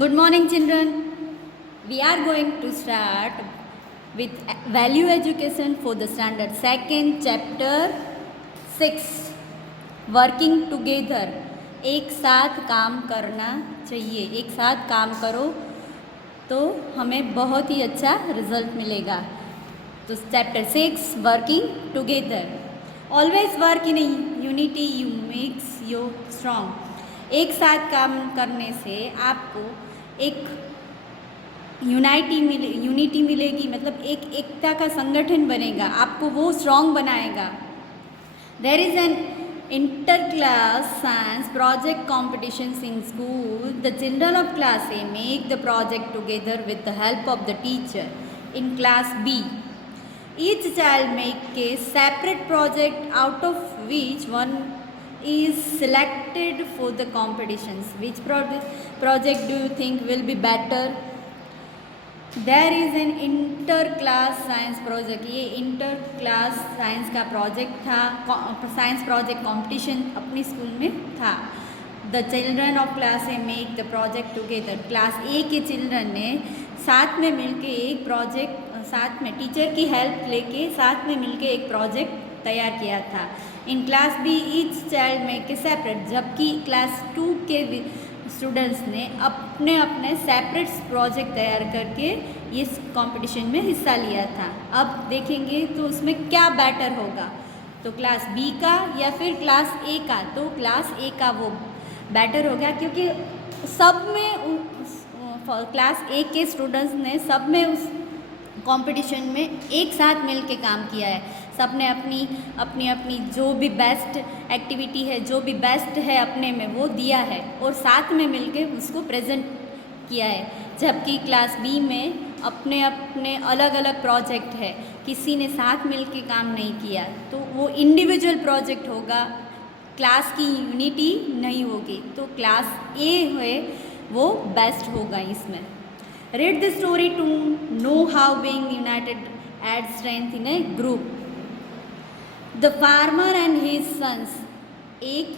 Good morning, children. We are going to start with value education for the standard second, chapter 6. Working together. एक साथ काम करना चाहिए. एक साथ काम करो तो हमें बहुत ही अच्छा रिजल्ट मिलेगा. तो chapter 6 working together. Always work in unity you makes you strong. एक साथ काम करने से आपको एक यूनिटी मिलेगी, मतलब एक एकता का संगठन बनेगा, आपको वो स्ट्रॉन्ग बनाएगा. There is an inter class science project competitions in school. The children of class A make the project together with the help of the teacher. In class B each child make a separate project out of which one is selected for the competitions. Which project do you think will be better? There is an inter class science project. ये inter class science का project था. Science project competition अपनी school में था. The children of class A make the project together. Class ए के children ने साथ में मिलके एक प्रोजेक्ट, साथ में टीचर की हेल्प लेके साथ में मिलके एक प्रोजेक्ट तैयार किया था. In class B each child make a separate. जबकि क्लास 2 के स्टूडेंट्स ने अपने अपने सेपरेट प्रोजेक्ट तैयार करके इस कंपटीशन में हिस्सा लिया था. अब देखेंगे तो उसमें क्या बेटर होगा, तो क्लास बी का या फिर क्लास ए का. तो क्लास ए का वो बेटर हो गया, क्योंकि सब में क्लास ए के स्टूडेंट्स ने सब में उस कंपटीशन में एक साथ मिल के काम किया है. सब ने अपनी अपनी जो भी बेस्ट एक्टिविटी है, जो भी बेस्ट है अपने में वो दिया है और साथ में मिल के उसको प्रेजेंट किया है. जबकि क्लास बी में अपने अपने अलग अलग प्रोजेक्ट है, किसी ने साथ मिल के काम नहीं किया, तो वो इंडिविजुअल प्रोजेक्ट होगा, क्लास की यूनिटी नहीं होगी. तो क्लास ए है वो बेस्ट होगा इसमें. Read the story to know how being united adds strength in a group. The farmer and his sons. एक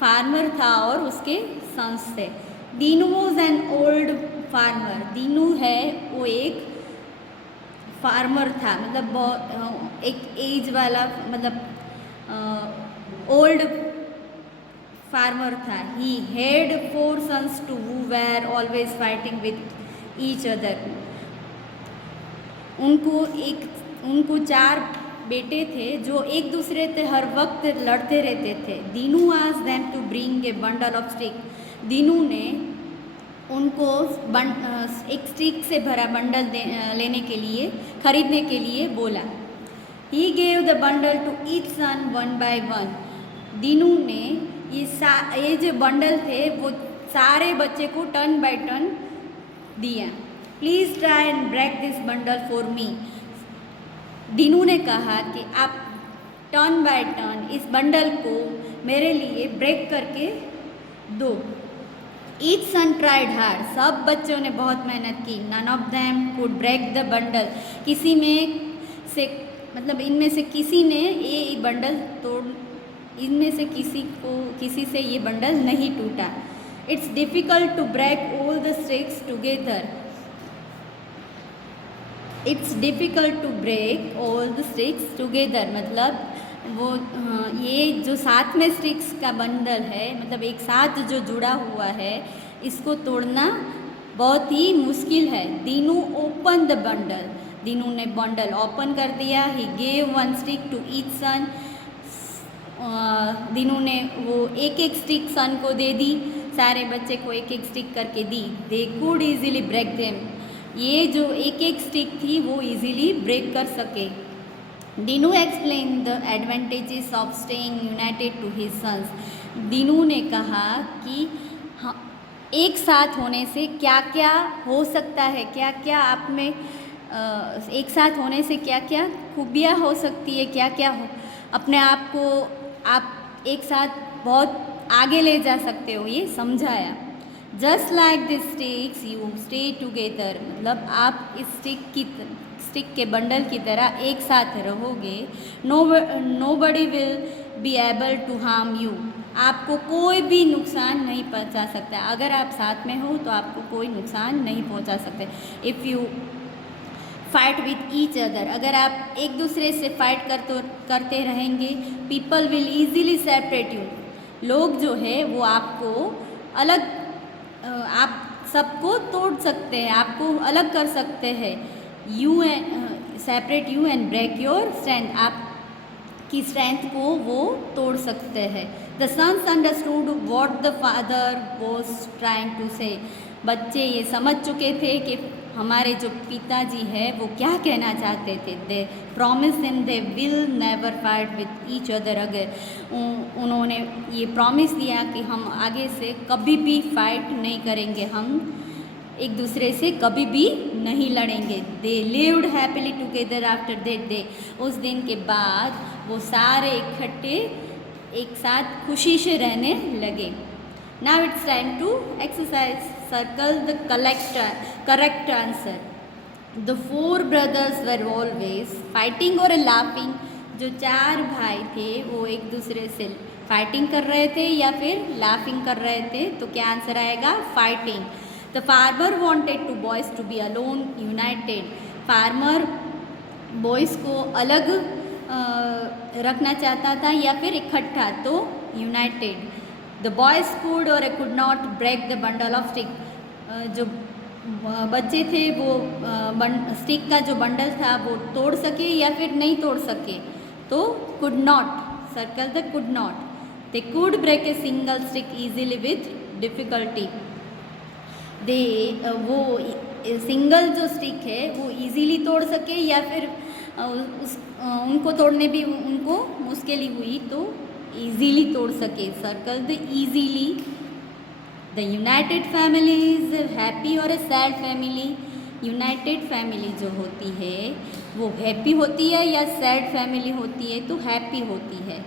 फार्मर था और उसके सन्स थे. Dinu was an old farmer. Dinu है वो एक फार्मर था, मतलब बहुत एक एज वाला, मतलब ओल्ड फार्मर था. He had 4 sons to who were always fighting with each other. उनको 4 बेटे थे जो एक दूसरे से हर वक्त लड़ते रहते थे. Dinu asked them to bring a bundle of stick. Dinu ने उनको एक स्टिक से भरा बंडल लेने के लिए, खरीदने के लिए बोला. He gave the bundle to each son one by one. Dinu ने ये जो बंडल थे वो सारे बच्चे को टर्न बाय टर्न दिया. Please try and break this bundle for me. Dinu ने कहा कि आप टर्न बाय टर्न इस बंडल को मेरे लिए ब्रेक करके दो. Each son tried hard. सब बच्चों ने बहुत मेहनत की. None of them could break the bundle. किसी में से, मतलब इनमें से किसी ने ये बंडल तोड़, इनमें से किसी से ये बंडल नहीं टूटा. It's difficult to break all the sticks together. It's difficult to break all the sticks together. मतलब वो ये जो साथ में स्टिक्स का बंडल है, मतलब एक साथ जो जुड़ा हुआ है, इसको तोड़ना बहुत ही मुश्किल है. Dinu open the bundle. Dinu ने बंडल ओपन कर दिया. He gave 1 stick to each son. Dinu ने वो एक स्टिक सन को दे दी. सारे बच्चे को एक स्टिक करके दी. They could easily break them. ये जो एक स्टिक थी वो ईजिली ब्रेक कर सके. Dinu explain the advantages of staying united to his sons. Dinu ने कहा कि हाँ, एक साथ होने से क्या क्या हो सकता है, क्या क्या आप में एक साथ होने से क्या क्या खूबियाँ हो सकती है, क्या क्या अपने आप को आप एक साथ बहुत आगे ले जा सकते हो, ये समझाया. Just like this sticks you stay together. मतलब आप इस स्टिक के बंडल की तरह एक साथ रहोगे. Nobody will be able to harm you. आपको कोई भी नुकसान नहीं पहुंचा सकता। अगर आप साथ में हो तो आपको कोई नुकसान नहीं पहुंचा सकते। If you fight with each other, अगर आप एक दूसरे से फाइट करते रहेंगे, people will easily separate you, लोग जो है वो आपको अलग, आप सबको तोड़ सकते हैं, आपको अलग कर सकते हैं। You and separate you and break your strength, आपकी स्ट्रेंथ को वो तोड़ सकते हैं। The sons understood what the father was trying to say, बच्चे ये समझ चुके थे कि हमारे जो पिताजी है वो क्या कहना चाहते थे। They promise him they will never fight with each other, अगर उन्होंने ये प्रॉमिस दिया कि हम आगे से कभी भी फाइट नहीं करेंगे, हम एक दूसरे से कभी भी नहीं लड़ेंगे। They lived happily together after that day, उस दिन के बाद वो सारे इकट्ठे एक साथ खुशी से रहने लगे। Now it's time to exercise, circle the correct answer. The four brothers were always fighting और लाफिंग, जो चार भाई थे वो एक दूसरे से फाइटिंग कर रहे थे या फिर लाफिंग कर रहे थे, तो क्या आंसर आएगा? Fighting. The farmer wanted to boys to be alone united, farmer boys को अलग रखना चाहता था या फिर इकट्ठा, तो यूनाइटेड। द बॉयज़ कुड और could not break the bundle of stick, जो बच्चे थे वो स्टिक का जो बंडल था वो तोड़ सके या फिर नहीं तोड़ सके, तो could not, circle the could not. They could break a single stick easily with difficulty, they वो सिंगल जो स्टिक है वो इजीली तोड़ सके या फिर उनको तोड़ने भी उनको मुश्किल हुई तो इजीली तोड़ सके, circle the easily. The United family is happy और ए सैड फैमिली, यूनाइटेड फैमिली जो होती है वो हैप्पी होती है या सैड फैमिली होती है? तो हैप्पी होती है।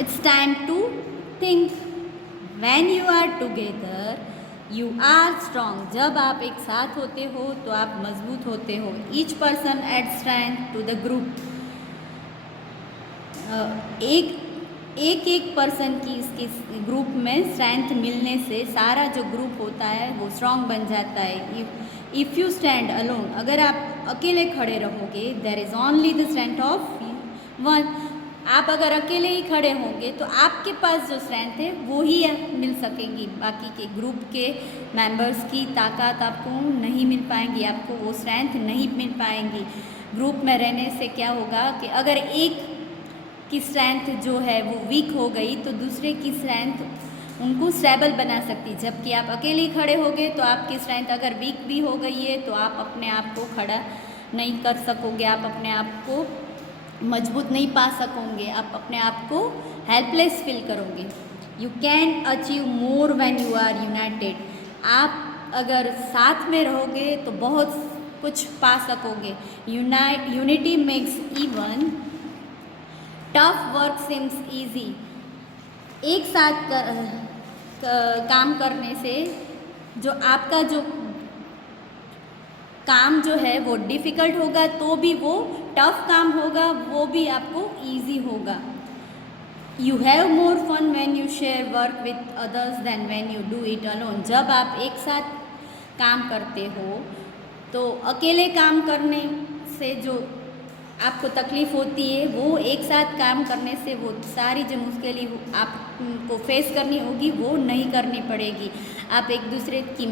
It's time to think. When you are together you are strong, जब आप एक साथ होते हो तो आप मजबूत होते हो। Each person add strength to the group, एक पर्सन की इसके ग्रुप में स्ट्रेंथ मिलने से सारा जो ग्रुप होता है वो स्ट्रॉन्ग बन जाता है। इफ़ यू स्टैंड अलोन, अगर आप अकेले खड़े रहोगे, there is only the strength of one, आप अगर अकेले ही खड़े होंगे तो आपके पास जो स्ट्रेंथ है वो ही मिल सकेंगी, बाकी के ग्रुप के मेंबर्स की ताकत आपको नहीं मिल पाएंगी, आपको वो स्ट्रेंथ नहीं मिल पाएंगी। ग्रुप में रहने से क्या होगा कि अगर एक की स्ट्रेंथ जो है वो वीक हो गई तो दूसरे की स्ट्रेंथ उनको स्टेबल बना सकती, जबकि आप अकेले खड़े हो गए तो आपकी स्ट्रेंथ अगर वीक भी हो गई है तो आप अपने आप को खड़ा नहीं कर सकोगे, आप अपने आप को मजबूत नहीं पा सकोगे, आप अपने आप को हेल्पलेस फील करोगे। You can achieve more when you are united, आप अगर साथ में रहोगे तो बहुत कुछ पा सकोगे। Unity makes even tough work seems easy, एक साथ काम करने से जो आपका जो काम जो है वो डिफ़िकल्ट होगा तो भी वो टफ काम होगा, वो भी आपको ईजी होगा। You have more fun when you share work with others than when you do it alone, जब आप एक साथ काम करते हो तो अकेले काम करने से जो आपको तकलीफ़ होती है वो एक साथ काम करने से वो सारी जो मुश्किलें आपको फेस करनी होगी वो नहीं करनी पड़ेगी। आप एक दूसरे की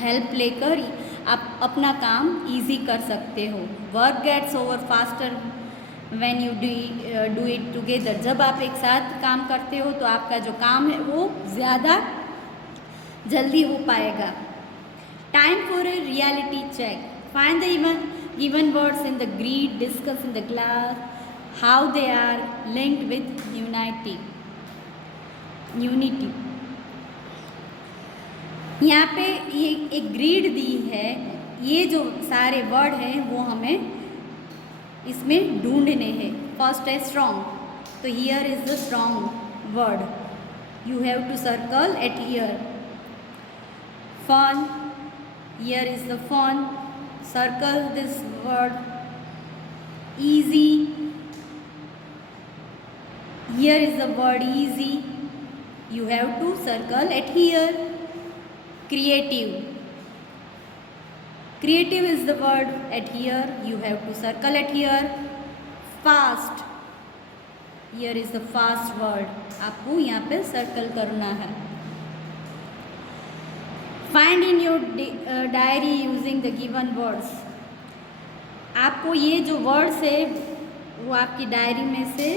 हेल्प लेकर आप अपना काम इजी कर सकते हो। Work gets over faster when you do it together, जब आप एक साथ काम करते हो तो आपका जो काम है वो ज़्यादा जल्दी हो पाएगा। Time for a reality check, find the given words in the grid, discuss in the class how they are linked with unity. यहाँ पे ये एक ग्रीड दी है, ये जो सारे वर्ड हैं वो हमें इसमें ढूंढने हैं। फर्स्ट है स्ट्रॉन्ग, तो here is the strong word, you have to circle at here. Fun, here is the fun, circle this word। easy, Here is the word easy. You have to circle at here. Creative. Creative is the word at here. You have to circle at here. Fast. Here is the fast word. आपको यहाँ पे circle करना है. Find in your diary using the given words. आपको ये जो words है वो आपकी डायरी में से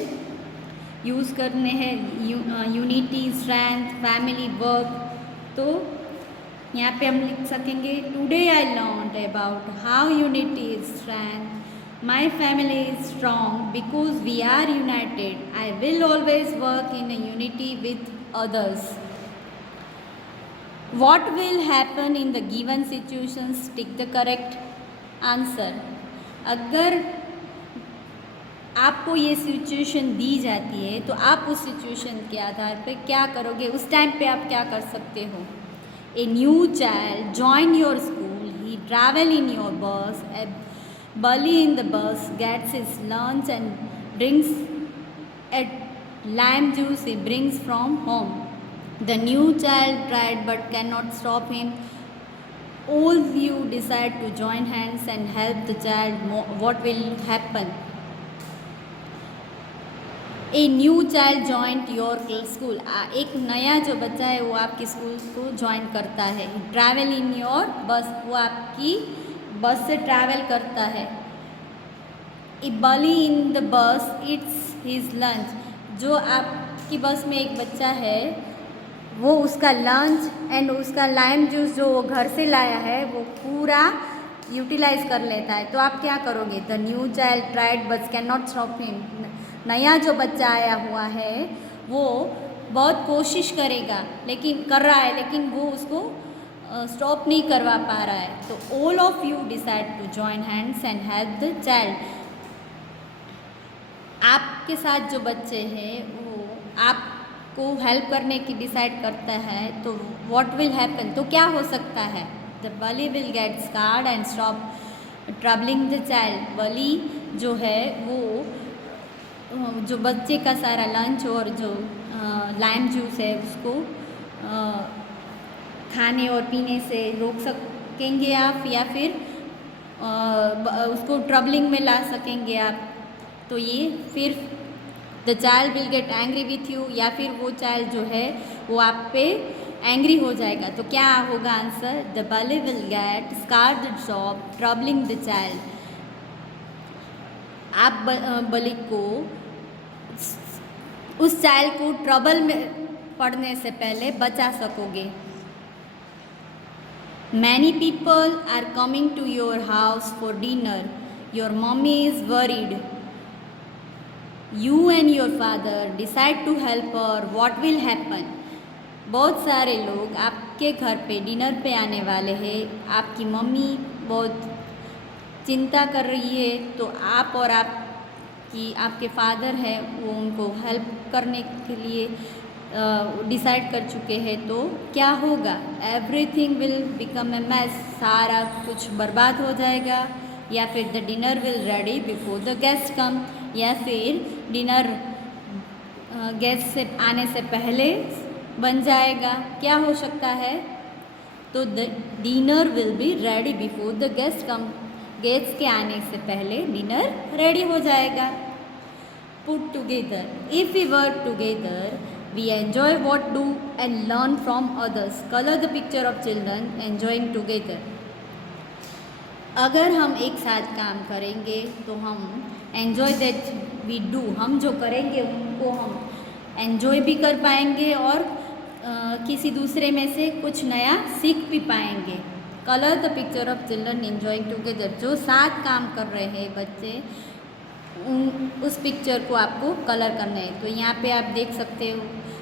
यूज़ करने हैं. Unity, strength, family, work. तो यहाँ पे हम लिख सकेंगे today I learned about how unity is strength. My family is strong because we are united. I will always work in a unity with others. What will happen in the given situations? Tick the correct answer. अगर आपको ये situation दी जाती है तो आप उस situation के आधार पे क्या करोगे, उस टाइम पे आप क्या कर सकते हो. A new child join your school. He travel in your bus. A bully in the bus gets his lunch and drinks a lime juice he brings from home. The new child tried but cannot stop him. All you decide to join hands and help the child. What will happen? A new child joined your school. एक नया जो बच्चा है वो आपकी school को join करता है. ट्रैवल इन योर बस, वो आपकी बस से ट्रैवल करता है. ए bully in the bus eats his lunch. जो आपकी बस में एक बच्चा है वो उसका लंच एंड उसका लाइम जूस जो वो घर से लाया है वो पूरा यूटिलाइज कर लेता है. तो आप क्या करोगे. The new child tried but can not stop him. नया जो बच्चा आया हुआ है वो बहुत कोशिश करेगा, लेकिन कर रहा है, लेकिन वो उसको स्टॉप नहीं करवा पा रहा है. तो all of you decide to join hands and help the child. आपके साथ जो बच्चे हैं वो आपको हेल्प करने की डिसाइड करता है. तो व्हाट विल हैपन, तो क्या हो सकता है. The bully will get scared and stop troubling the child. bully जो है वो जो बच्चे का सारा लंच और जो लाइम जूस है उसको खाने और पीने से रोक सकेंगे आप, या फिर उसको ट्रबलिंग में ला सकेंगे आप. तो ये फिर the child will get angry with you, या फिर वो चाइल्ड जो है वो आप पे एंग्री हो जाएगा. तो क्या होगा answer. The bully will get scared the stop troubling the child. आप bully को उस चाइल्ड को ट्रबल में पड़ने से पहले बचा सकोगे. Many people are coming to your house for dinner. Your mummy is worried. You and your father decide to help her. What will happen. बहुत सारे लोग आपके घर पे डिनर पे आने वाले हैं. आपकी मम्मी बहुत चिंता कर रही है, तो आप और आपके फादर हैं वो उनको हेल्प करने के लिए डिसाइड कर चुके हैं. तो क्या होगा. Everything will become a mess. सारा कुछ बर्बाद हो जाएगा. या फिर the dinner will ready before the guest come. या फिर डिनर गेस्ट से आने से पहले बन जाएगा. क्या हो सकता है. तो the dinner will be ready before the guest come. Guest के आने से पहले डिनर रेडी हो जाएगा. Put together. If we work together we enjoy what do and learn from others. Colour the picture of children enjoying together. अगर हम एक साथ काम करेंगे तो हम एन्जॉय दैट वी डू. हम जो करेंगे उनको हम एन्जॉय भी कर पाएंगे और किसी दूसरे में से कुछ नया सीख भी पाएंगे. Colour the picture of children enjoying together. जो साथ काम कर रहे हैं बच्चे, उस पिक्चर को आपको कलर करना है. तो यहाँ पे आप देख सकते हो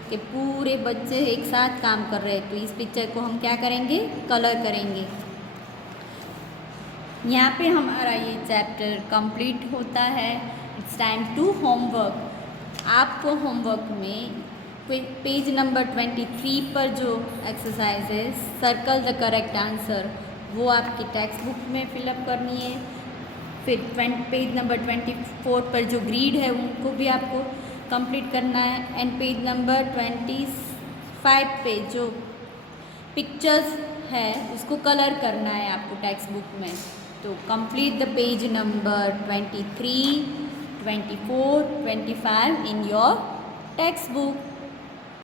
कि पूरे बच्चे एक साथ काम कर रहे हैं. तो इस पिक्चर को हम क्या करेंगे, कलर करेंगे. यहाँ पे हमारा ये चैप्टर कंप्लीट होता है. It's time to homework. आपको होमवर्क में पेज नंबर 23 पर जो एक्सरसाइज है सर्कल द करेक्ट आंसर, वो आपकी टेक्स्ट बुक में फिलअप करनी है. फिर पेज नंबर 24 पर जो ग्रीड है उनको भी आपको कंप्लीट करना है। एंड पेज नंबर 25 पे जो पिक्चर्स है उसको कलर करना है आपको टेक्स्ट बुक में। तो complete the page number 23, 24, 25 in your text book.